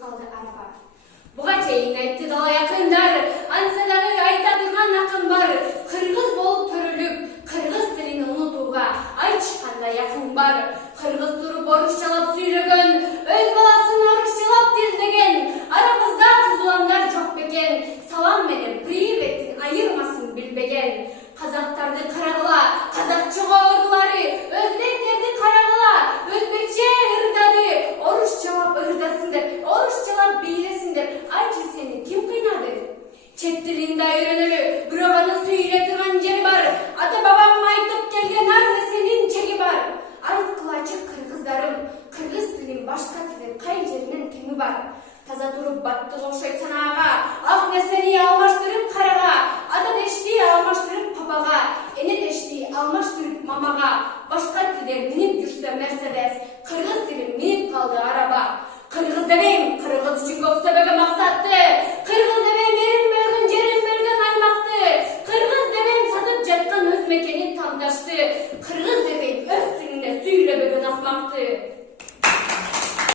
minip kaldı araba. Buga çeyin aytты dala yakınlar, ansadagı ayta durgan akın var. Kırgız bolup törülüp, kırgız tilini unutuga ay çıkanda yakın var. Kırgız turup orusçalap süylögön, öz balaсын orusçalap dildegen. Aramızda kızılanlar çok beken, salam menen privetin ayırmasın bilbegen. Kazaktardı karagıla, kazakçıga orulары, özbeklerdi karagıla, özbekçe ırdadı. Orusçalap ırdasındır, orusçalap beylesindir. Ayçı seni kim kıynadı? Çet dilinde öğrenölü, bürovanı söyletirgen jeri var. Ata babam aytıp gelgen arda senin çegi var. Aytkılacı kırgızdarım, kırgız tilin başka tilin kay jerinden temi var. Taza turup battı okşay sanağa, ak neseni almaştırıp karaga, ata deştiği almaştırıp papaga, ene deştiği almaştırıp mamaga. Başka tilden minip жүрse Mercedes, kırgız tilin minip kaldı araba. Kırgız demeyim, kırgız için göksebege maksattı. Kırgız demeyim, benim bölgün, jerim bölgün aymaktı. Kırgız demeyim, satıp jatkan öz mekeni tamdaştı. Kırgız demeyim, öz tilinde süyle bölgün akmaktı.